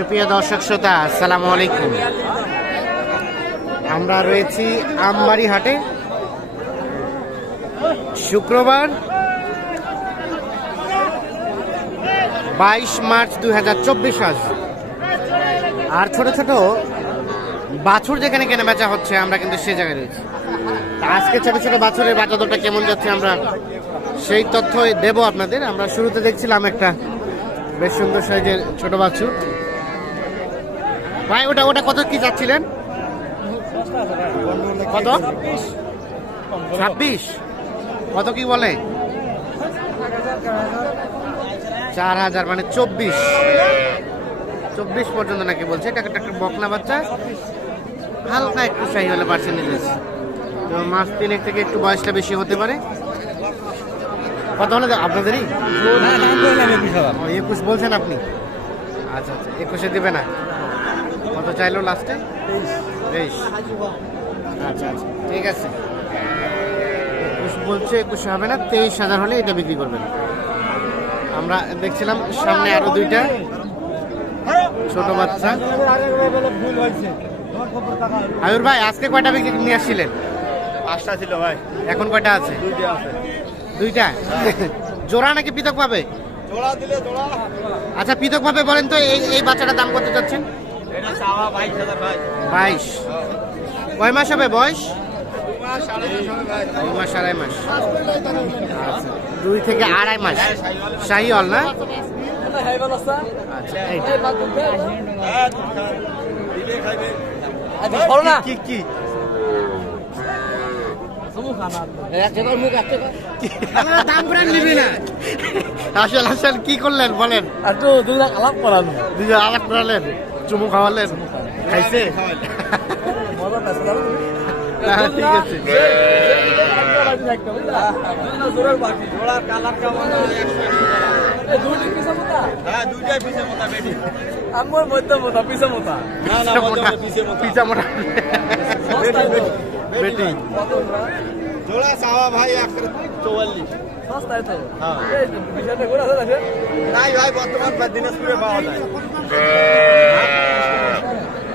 সুপ্রিয় দর্শক শ্রোতা, আসসালামু আলাইকুম। আমরা রয়েছি আমবাড়ি হাটে। শুক্রবার বাইশ মার্চ দুই হাজার চব্বিশ আজ। আর ছোট ছোট বাছুর যেখানে কেনা বেচা হচ্ছে, আমরা কিন্তু সে জায়গায় রয়েছি। আজকে ছোট ছোট বাছুরের বাচ্চা দুটো কেমন যাচ্ছে আমরা সেই তথ্য দেব আপনাদের। আমরা শুরুতে দেখছিলাম একটা বেশ সুন্দর সাইজের ছোট বাছুর। ভাই ওটা ওটা কত কি যাচ্ছিলেন? কত? ছাব্বিশ। কত কি বলে? চার হাজার মানে চব্বিশ। চব্বিশ পর্যন্ত নাকি বলছে। এটা একটা বকনা বাচ্চা। হালকা একটু শাহি হলে পার্সেন্টেজ আছে। তো মাস তিনেক থেকে একটু বয়সটা বেশি হতে পারে। কত হলে আপনাদেরই? একুশ বলছেন আপনি? আচ্ছা আচ্ছা একুশে দেবে না। কত চাইলো লাস্টে? তেইশ। আচ্ছা আচ্ছা ঠিক আছে। একুশ বলছে একুশে হবে না তেইশ হাজার হলে এটা বিক্রি করবেন। আমরা দেখছিলাম সামনে আরও দুইটা। ছোট বাচ্চা। আয়ুর ভাই আজকে কয়টা বিক্রি নিয়ে আসছিলেন? পাঁচটা ছিল ভাই। এখন কয়টা আছে? দুইটা আছে। দুইটা? জোড়া নাকি পৃথক পাবে? জোড়া দিলে জোড়া। আচ্ছা পৃথক ভাবে বলেন তো এই এই বাচ্চাটার দাম কত এটা চাওয়া বাইশ কয় মাস হবে বয়স? দুই মাস আড়াই মাস। আচ্ছা দুই থেকে আড়াই মাস। শাহি হল না? আচ্ছা। দিলে খাইবে কি কি দাম করে নিবি না। আসল আসল কি করলেন? বলেন। আলাপ দুজন আলাপ করালেন। চুমু খাওয়ালেন? খাইছে? ঠিক আছে বেটি নাই ভাই বর্তমান দিনাজপুরে পাওয়া যায়।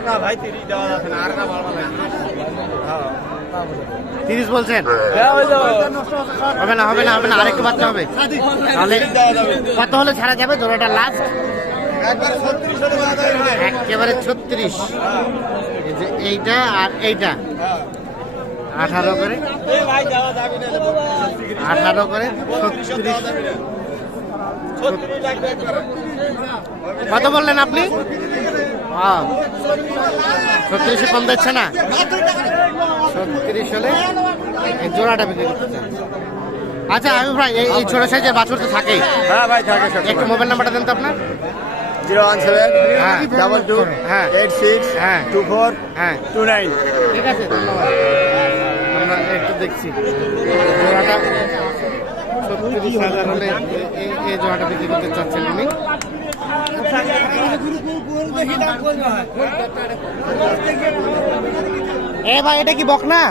না ভাই তিরিশ দেওয়া যাচ্ছে না আর না বাড়বা হ্যাঁ। তিরিশ বলছেন? হবে না হবে না হবে না আরেকটু বাচ্চা হবে। তাহলে কত হলে ছাড়া যাবে? জোড়াটা লাস্ট একবারে ছত্রিশ যে এইটা আর এইটা। আঠারো করে। আঠারো করে ছত্রিশ ছত্রিশ দেওয়া যাবে না ছত্রিশ লাগবে একবারে কত বললেন আপনি? হ্যাঁ। ছত্রিশে কম দিচ্ছে না? ছত্রিশ হলে জোড়াটা বিক্রি করতে চান। আচ্ছা আমি ভাই এই ছোট সাইজের বাছুর তো হ্যাঁ ভাই থাকে একটু মোবাইল নাম্বারটা দেন তো আপনার। জিরো ওয়ান সেভেন হ্যাঁ। ডাবল টু হ্যাঁ। এইট সিক্স হ্যাঁ। টু ফোর হ্যাঁ। Two nine. ঠিক আছে ধন্যবাদ। আমরা একটু দেখছি। জোড়াটা ছত্রিশ হাজার হলে এই- এই জোড়াটা বিক্রি করতে চাচ্ছেন উনি। এ ভাই এটা কি বকনা?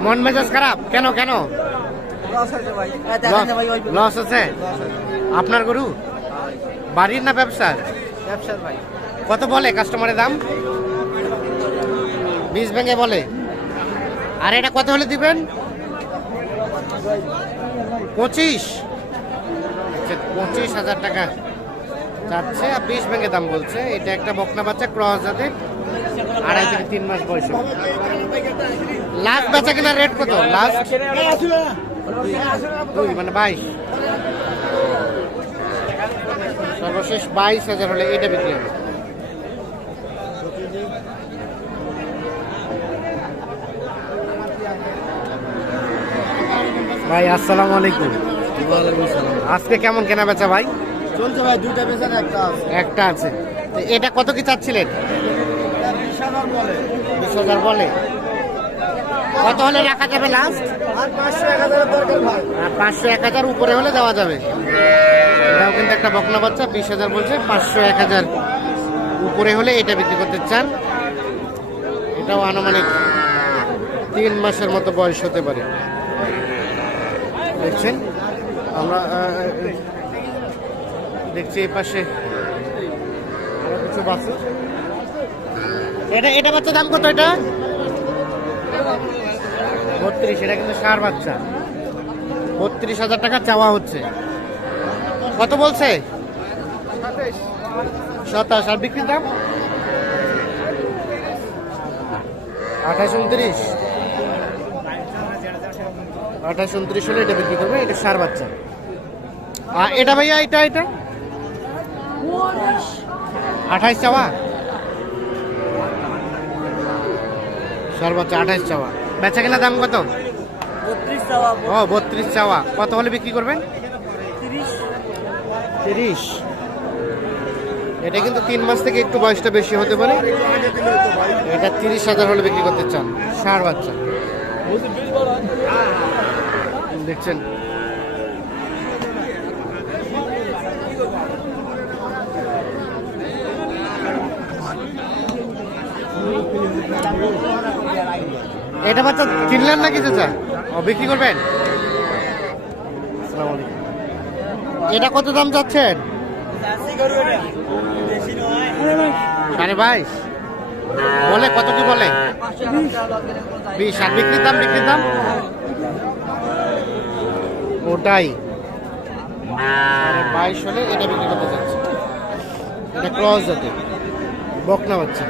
মন মেজাজ খারাপ? কেন কেন? লস আছে? আপনার গরু? বাড়ির না ব্যবসার? কত বলে কাস্টমারের দাম? বিশ ভেঙে বলে। আর এটা কত হলে দিবেন? পঁচিশ। আচ্ছা, পঁচিশ হাজার টাকা যাচ্ছে। আর বিশ ভেঙে দাম বলছে। এটা একটা বকনা বাচ্চা ক্রস যাতে আড়াই থেকে তিন মাস বয়স লাস্ট বেচা কিনা রেট কত? লাস্ট দুই মানে বাইশ। সর্বশেষ বাইশ হাজার হলে এটা বিক্রি হবে। ভাই আসসালামু আলাইকুম। আজকে কেমন কেনা বেচা ভাই? চলছে ভাই দুইটা পেছনে একটা আছে। একটা আছে। তো এটা কত কি চাচ্ছিলেন? বিশ হাজার বলে। কত হলে রাখা যাবে লাস্ট পাঁচশো এক হাজার উপরে হলে দেওয়া যাবে। এটাও কিন্তু একটা বকনা বাচ্চা বিশ হাজার বলছে পাঁচশো এক হাজার উপরে হলে এটা বিক্রি করতে চান। এটাও আনুমানিক তিন মাসের মতো বয়স হতে পারে। দেখছেন? আমরা দেখছি এই পাশে কিছু এটা এটা বাচ্চা দাম কত এটা? বত্রিশ, এটা কিন্তু সার বাচ্চা। বত্রিশ হাজার টাকা চাওয়া হচ্ছে। কত বলছে? সাতাশ। আর বিক্রির দাম? আঠাশ, উনত্রিশ। আঠাশ উনত্রিশ হলে এটা বিক্রি করবে এটা সার বাচ্চা। আর এটা ভাইয়া এটা এটা? আঠাইশ চাওয়া? সার বাচ্চা আঠাইশ চাওয়া। বেচা কেনা দাম কত? ও বত্রিশ চাওয়া। কত হলে বিক্রি করবেন? তিরিশ। এটা কিন্তু তিন মাস থেকে একটু বয়সটা বেশি হতে পারে। এটা তিরিশ হাজার হলে বিক্রি করতে চান ষাঁড় বাচ্চা। দেখছেন। এটা বাচ্চা কিনলেন নাকি চাচা? ও বিক্রি করবেন? এটা কত দাম চাচ্ছেন? সাড়ে বাইশ। বলে কত কি বলে? বিশ। আর বিক্রির দাম বিক্রির দাম? ওটাই। বাইশ হলে এটা বিক্রি করতে যাচ্ছে। এটা ক্রস যাতে বকনা বাচ্চা।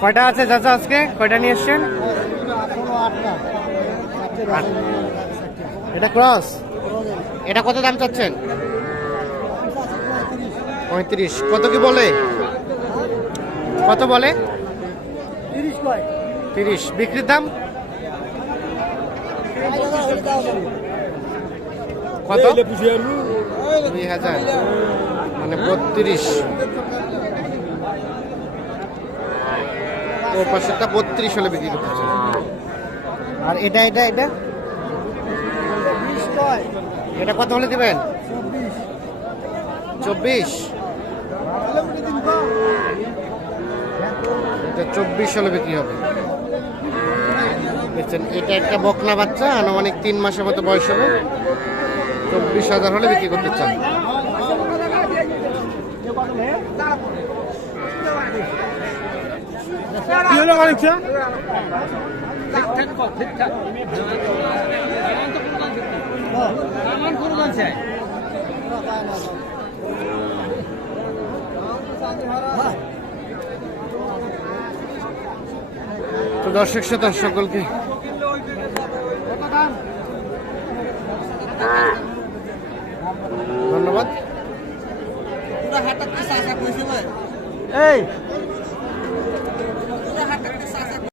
কয়টা আছে চাচা আজকে? কয়টা নিয়ে এসছেন? এটা ক্রস। এটা কত দাম চাচ্ছেন? পঁয়ত্রিশ। কত কি বলে? কত বলে? তিরিশ বিক্রির দাম? কত? দুই হাজার। মানে বত্রিশ। ও পাশেরটা বত্রিশ হলে বিক্রি করতে আর এটা এটা এটা? এটা কত হলে দিবেন? চব্বিশ। এটা চব্বিশ হলে বিক্রি হবে। দেখছেন এটা একটা বকনা বাচ্চা আনুমানিক তিন মাসের মতো বয়স হবে। চব্বিশ হাজার হলে বিক্রি করতে চান হলো অনেকটা তো দর্শক শ্রোতা সকলকে। ধন্যবাদ। এই